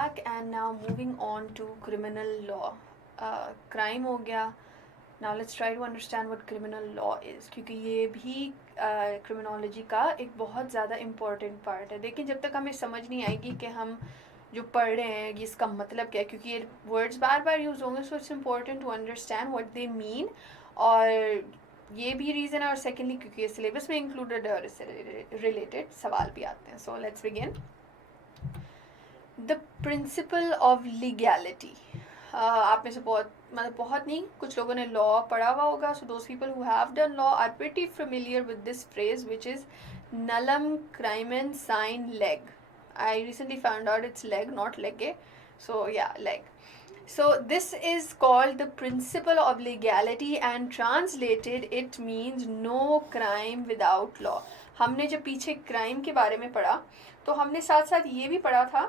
back and now moving on to criminal law. Crime हो गया. Now let's try to understand what criminal law is, क्योंकि ये भी criminology का एक बहुत ज़्यादा important part है. देखिए जब तक हमें समझ नहीं आएगी कि हम जो पढ़ रहे हैं ये इसका मतलब क्या है, क्योंकि ये वर्ड्स बार बार यूज़ होंगे, so it's important to understand what they mean. और ये भी रीज़न है, और सेकेंडली क्योंकि सिलेबस में इंक्लूडेड है और इससे रिलेटेड सवाल भी आते हैं. So let's begin. The principle of legality. आप में से बहुत नहीं, कुछ लोगों ने लॉ पढ़ा हुआ होगा. So those people who have done law are pretty familiar with this phrase which is nullum crimen sine lege. I recently found out it's leg, not legge. So yeah, leg. So this is called the principle of legality, and translated it means no crime without law. हमने जब पीछे क्राइम के बारे में पढ़ा तो हमने साथ साथ ये भी पढ़ा था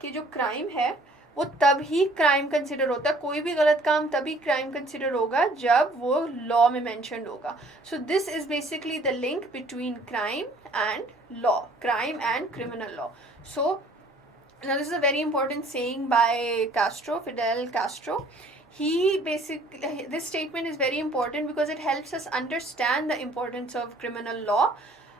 कि जो क्राइम है वो तब ही क्राइम कंसिडर होता है, कोई भी गलत काम तभी क्राइम कंसिडर होगा जब वो लॉ में मेंशन्ड होगा. So this is basically the link between crime and law, crime and criminal law. So now this is a very important saying by Fidel Castro. This statement is very important because it helps us understand the importance of criminal law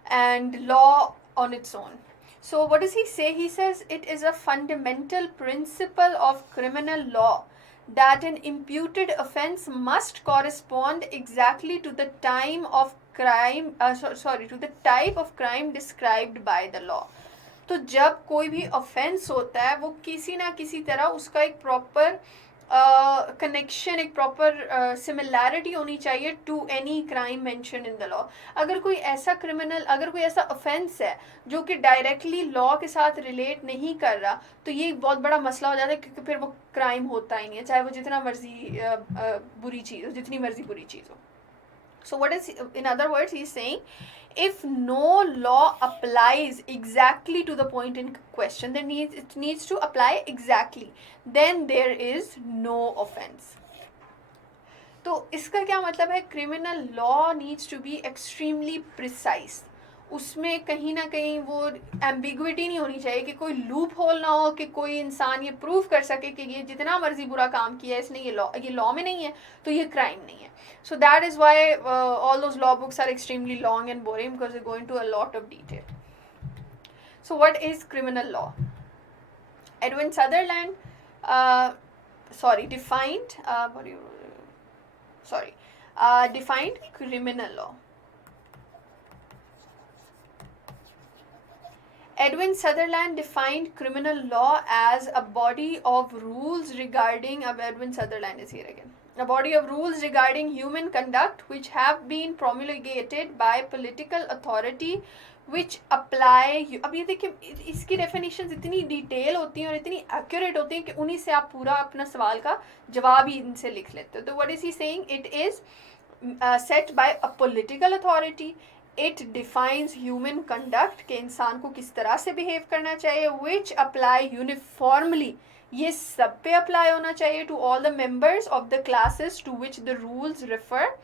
and law on its own. So what does he say? He says it is a fundamental principle of criminal law that an imputed offense must correspond exactly to the time of crime, to the type of crime described by the law. तो जब कोई भी ऑफेंस होता है वो किसी ना किसी तरह उसका एक प्रॉपर कनेक्शन, एक प्रॉपर सिमिलैरिटी होनी चाहिए to any crime mention in the law. अगर कोई ऐसा ऑफेंस है जो कि डायरेक्टली लॉ के साथ रिलेट नहीं कर रहा तो ये एक बहुत बड़ा मसला हो जाता है, क्योंकि फिर वो क्राइम होता ही नहीं है, चाहे वो जितनी मर्जी बुरी चीज़ हो. So what is, in other words, he is saying, if no law applies exactly to the point in question, then it needs to apply exactly, then there is no offense. तो इसका क्या मतलब है? Criminal law needs to be extremely precise. उसमें कहीं ना कहीं वो एम्बिग्विटी नहीं होनी चाहिए कि कोई लूप होल ना हो, कि कोई इंसान ये प्रूव कर सके कि ये जितना मर्जी बुरा काम किया है इसने, ये लॉ में नहीं है तो ये क्राइम नहीं है. So that is why all those law books are extremely long and boring because they go into a lot of detail. So what is criminal law? Edwin Sutherland defined criminal law. Edwin Sutherland defined criminal law as a body of rules regarding, Edwin Sutherland is here again, a body of rules regarding human conduct which have been promulgated by political authority which apply. अब ये देखिए इसकी डेफिनेशंस इतनी डिटेल होती हैं और इतनी एक्यूरेट होती हैं कि उन्हीं से आप पूरा अपना सवाल का जवाब ही इनसे लिख लेते हो. तो what is he saying? It is set by a political authority. It defines human conduct, के इंसान को किस तरह से बिहेव करना चाहिए, विच अप्लाई यूनिफॉर्मली, ये सब पे अप्लाई होना चाहिए, to all the members of the classes to which the rules refer,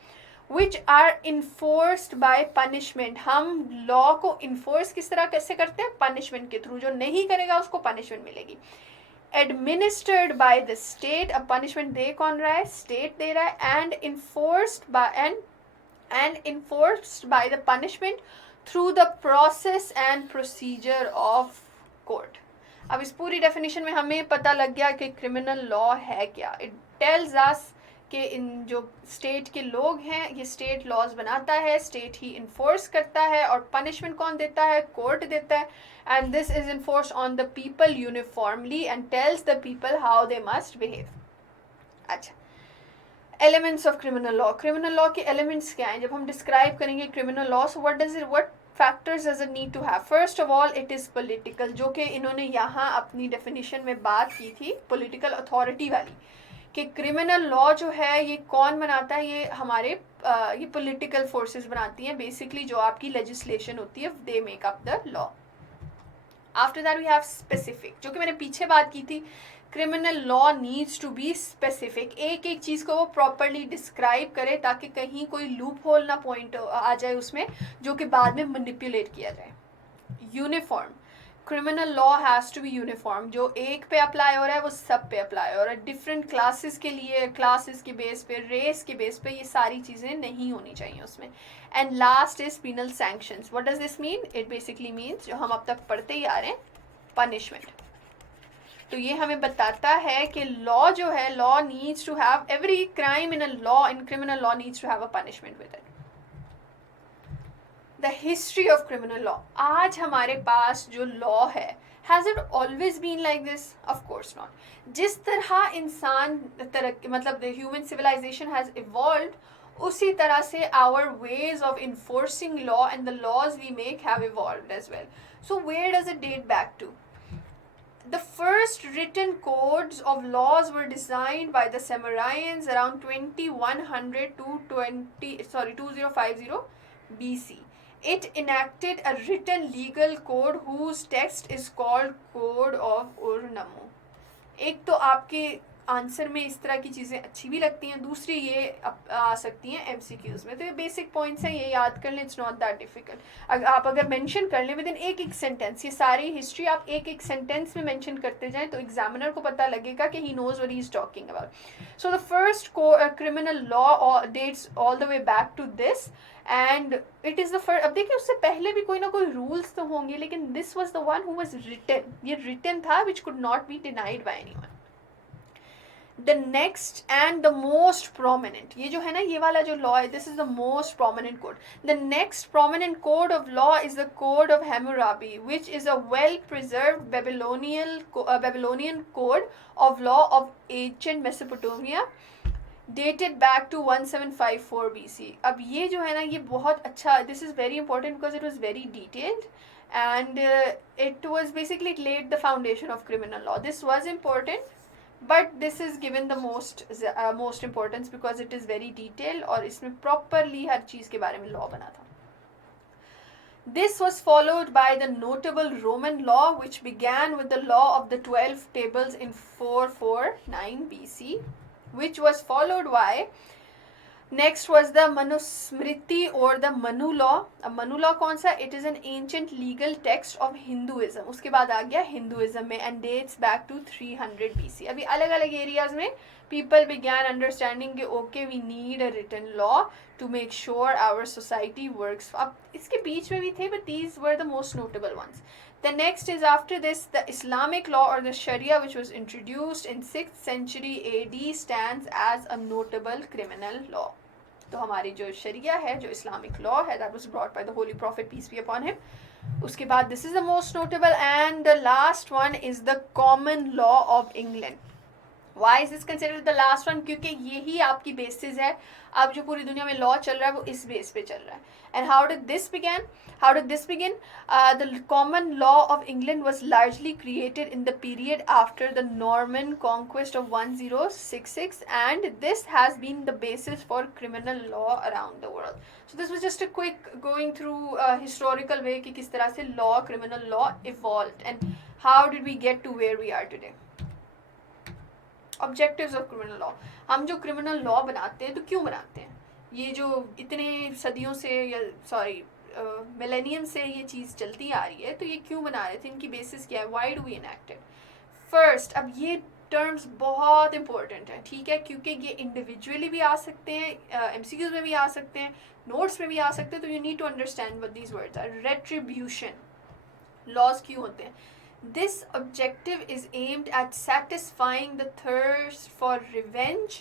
which are enforced by punishment. हम लॉ को इन्फोर्स किस तरह कैसे करते हैं? पनिशमेंट के थ्रू. जो नहीं करेगा उसको पनिशमेंट मिलेगी. एडमिनिस्टर्ड बाय द स्टेट, अब पनिशमेंट दे कौन रहा है? स्टेट दे रहा है. And enforced by the punishment through the process and procedure of court. अब इस पूरी डेफिनेशन में हमें पता लग गया कि क्रिमिनल लॉ है क्या. इट टेल्स अस कि इन जो स्टेट के लोग हैं ये स्टेट लॉज बनाता है, स्टेट ही इन्फोर्स करता है, और पनिशमेंट कौन देता है? कोर्ट देता है. And this is enforce on the people uniformly and tells the people how they must behave. अच्छा, elements of criminal law. Criminal law के एलिमेंट्स क्या हैं? जब हम डिस्क्राइब करेंगे criminal law, so what factors does it need to have? First of all it is political, जो कि इन्होंने यहाँ अपनी डेफिनेशन में बात की थी, पॉलिटिकल अथॉरिटी वाली, कि क्रिमिनल लॉ जो है ये कौन बनाता है? ये हमारे ये पॉलिटिकल फोर्सेस बनाती हैं. बेसिकली जो आपकी लेजिस्लेशन होती है, they make up the law. After that we have specific, जो कि मैंने पीछे बात की थी. Criminal law needs to be specific, एक एक चीज़ को वो प्रॉपरली डिस्क्राइब करे ताकि कहीं कोई लूप होल ना पॉइंट आ जाए उसमें, जो कि बाद में मैनिपुलेट किया जाए. Uniform, criminal law has to be uniform, जो एक पे अप्लाई हो रहा है वो सब पे अप्लाई हो रहा है। डिफरेंट क्लासेस के लिए, क्लासेस के बेस पे, रेस के बेस पे, ये सारी चीज़ें नहीं होनी चाहिए उसमें। And last is penal sanctions. What does this mean? It basically means जो हम अब तक पढ़ते ही आ रहे हैं, पनिशमेंट। तो ये हमें बताता है कि लॉ जो है, law needs to have, every crime in a law, in criminal law needs to have a punishment with it. The history of criminal law, आज हमारे पास जो लॉ है, has it always been like this? Of course not. जिस तरह इंसान तरक्की, मतलब the human civilisation has evolved, उसी तरह से our ways of enforcing law and the laws we make have evolved as well. So where does it date back to? The first written codes of laws were designed by the Sumerians around 2100 to 2050 BC. It enacted a written legal code whose text is called Code of Ur-Nammu. एक तो आपके आंसर में इस तरह की चीज़ें अच्छी भी लगती हैं, दूसरी ये आ सकती हैं MCQs में। तो ये बेसिक पॉइंट्स हैं, ये याद कर लें, इट्स नॉट दैट डिफिकल्ट। आप अगर मेंशन कर लें विद इन एक सेंटेंस, ये सारी हिस्ट्री आप एक सेंटेंस में मेंशन करते जाएं, तो एग्जामिनर को पता लगेगा कि he knows what he is talking about. So the first criminal law dates all the way back to this, and it is the first. अब देखिए, उससे पहले भी कोई ना कोई रूल्स तो होंगे, लेकिन this was the one who was written, ये रिटन था, which could not be denied by anyone. The next and the most prominent, ये जो है ना, ये वाला जो law है, this is the most prominent code. The next prominent code of law is the Code of Hammurabi, which is a well-preserved Babylonian code of law of ancient Mesopotamia, dated back to 1754 BC. अब ये जो है ना, ये बहुत अच्छा, this is very important because it was very detailed, and it was basically laid the foundation of criminal law. This was important, but this is given the most importance because it is very detailed, और इसमें properly हर चीज़ के बारे में law बना था। This was followed by the notable Roman law, which began with the law of the 12 tables in 449 BC, which was followed by, next was the Manusmriti or the Manu law. अब Manu law कौन सा? It is an ancient legal text of Hinduism. उसके बाद आ गया Hinduism में, and dates back to 300 BC. अभी अलग अलग areas में people began understanding कि okay, we need a written law to make sure our society works. अब इसके बीच में भी थे, but these were the most notable ones. The next is, after this, the Islamic law or the Sharia, which was introduced in 6th century AD, stands as a notable criminal law. तो हमारी जो शरिया है, जो Islamic law है, that was brought by the Holy Prophet, peace be upon him. उसके बाद this is the most notable, and the last one is the common law of England. Why is this considered the last one? क्योंकि यही आपकी बेसिस है। अब जो पूरी दुनिया में लॉ चल रहा है वो इस बेस पे चल रहा है। And how did this begin? The common law of England was largely created in the period after the Norman conquest of 1066, and this has been the basis for criminal law around the world. So this was just a quick going through historical way कि किस तरह से criminal law evolved, and how did we get to where we are today. Objectives of criminal law, हम जो criminal law बनाते हैं तो क्यों बनाते हैं? ये जो इतने सदियों से, या सॉरी मिलेनियम से ये चीज़ चलती आ रही है, तो ये क्यों बना रहे थे, इनकी बेसिस क्या है, why do we enact it? First, अब ये टर्म्स बहुत इंपॉर्टेंट हैं, ठीक है, क्योंकि ये इंडिविजुअली भी आ सकते हैं, MCQs में भी आ सकते हैं, नोट्स में भी आ सकते हैं, तो you need to understand what these words are. Retribution, laws क्यों होते हैं? This objective is aimed at satisfying the thirst for revenge,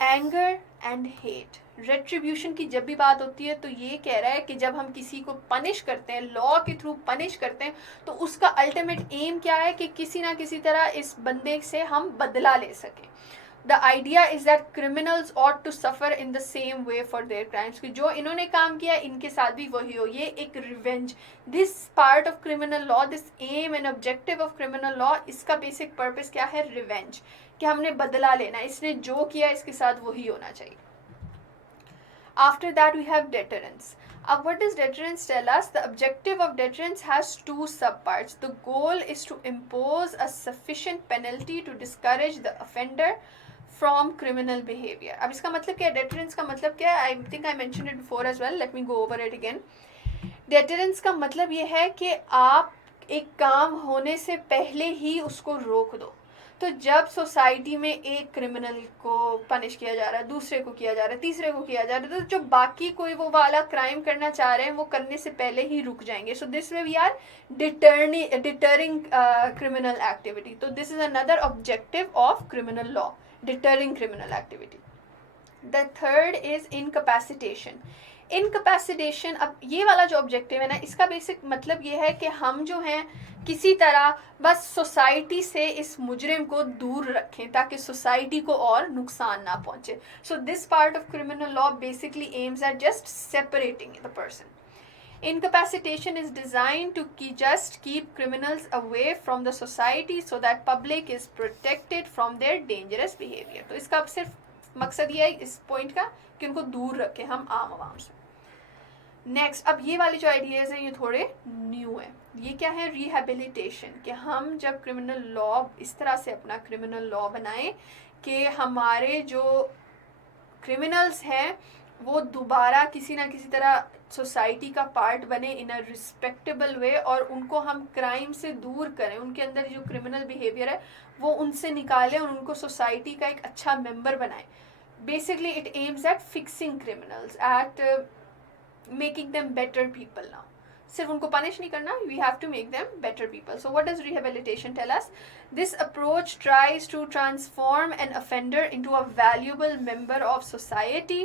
anger and hate. Retribution की जब भी बात होती है तो ये कह रहा है कि जब हम किसी को पनिश करते हैं, लॉ के थ्रू पनिश करते हैं, तो उसका अल्टीमेट एम क्या है कि किसी ना किसी तरह इस बंदे से हम बदला ले सकें। The idea is that criminals ought to suffer in the same way for their crimes. कि जो इन्होंने काम किया इनके साथ भी वही हो, ये एक revenge. This part of criminal law, this aim and objective of criminal law, इसका basic purpose क्या है? Revenge. कि हमने बदला लेना, इसने जो किया इसके साथ वही होना चाहिए। After that we have deterrence. What does deterrence tell us? The objective of deterrence has two subparts. The goal is to impose a sufficient penalty to discourage the offender from criminal behavior. अब इसका मतलब क्या है? Deterrence का मतलब क्या है? I think I mentioned it before as well. Let me go over it again. Deterrence का मतलब ये है कि आप एक काम होने से पहले ही उसको रोक दो। तो जब सोसाइटी में एक क्रिमिनल को पनिश किया जा रहा है, दूसरे को किया जा रहा है, तीसरे को किया जा रहा है, तो जो बाकी कोई वो वाला क्राइम करना चाह रहे हैं वो करने से पहले ही रुक जाएंगे। So this way we are deterring criminal activity. So this is another objective of criminal law, deterring criminal activity. The third is incapacitation. इनकैपेसिटेशन, अब ये वाला जो ऑब्जेक्टिव है ना, इसका बेसिक मतलब ये है कि हम जो हैं किसी तरह बस सोसाइटी से इस मुजरिम को दूर रखें ताकि सोसाइटी को और नुकसान ना पहुंचे. So this part of criminal law basically aims at just separating the person. Incapacitation is designed to just keep criminals away from the society so that public is protected from their dangerous behavior. तो इसका अब सिर्फ मकसद ये है इस पॉइंट का कि उनको दूर रखें हम आम आवाम से. नेक्स्ट, अब ये वाले जो आइडियाज़ हैं ये थोड़े न्यू है. ये क्या है? रिहेबिलिटेशन. कि हम जब क्रिमिनल लॉ इस तरह से अपना क्रिमिनल लॉ बनाएं कि हमारे जो क्रिमिनल्स हैं वो दोबारा किसी ना किसी तरह सोसाइटी का पार्ट बने इन अ रिस्पेक्टेबल वे, और उनको हम क्राइम से दूर करें, उनके अंदर जो क्रिमिनल बिहेवियर है वो उनसे निकालें और उनको सोसाइटी का एक अच्छा मेंबर बनाएं. Basically it aims at fixing criminals, at making them better people. Now सिर्फ उनको पनिश नहीं करना, we have to make them better people. So what does rehabilitation tell us? This approach tries to transform an offender into a valuable member of society.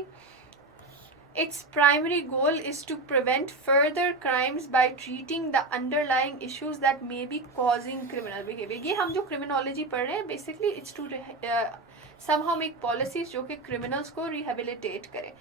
Its primary goal is to prevent further crimes by treating the underlying issues that may be causing criminal behavior. ये हम जो criminology पढ़ रहे हैं basically it's to somehow make policies जो कि criminals को rehabilitate करें,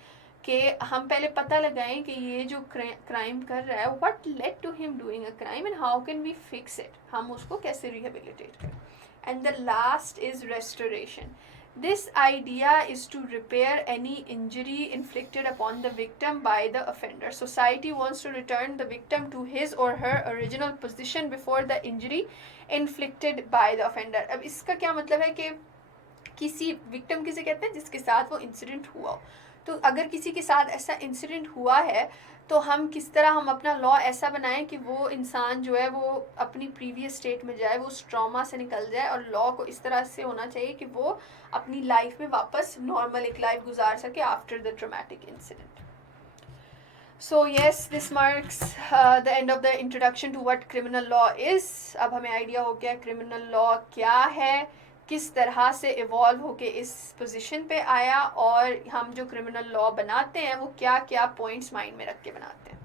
कि हम पहले पता लगाएं कि ये जो क्राइम कर रहा है what led to him doing a crime and how can we fix it, हम उसको कैसे rehabilitate करें. And the last is restoration. This idea is to repair any injury inflicted upon the victim by the offender. Society wants to return the victim to his or her original position before the injury inflicted by the offender. अब इसका क्या मतलब है कि किसी विक्टिम किसे कहते हैं? जिसके साथ वो इंसिडेंट हुआ हो. तो अगर किसी के साथ ऐसा इंसिडेंट हुआ है तो हम किस तरह हम अपना लॉ ऐसा बनाएं कि वो इंसान जो है वो अपनी प्रीवियस स्टेट में जाए, वो उस ट्रॉमा से निकल जाए, और लॉ को इस तरह से होना चाहिए कि वो अपनी लाइफ में वापस नॉर्मल एक लाइफ गुजार सके after the traumatic incident. So yes, this marks the end of the introduction to what criminal law is. अब हमें आइडिया हो गया क्रिमिनल लॉ क्या है, किस तरह से इवॉल्व होके इस पोजीशन पे आया, और हम जो क्रिमिनल लॉ बनाते हैं वो क्या क्या पॉइंट्स माइंड में रख के बनाते हैं.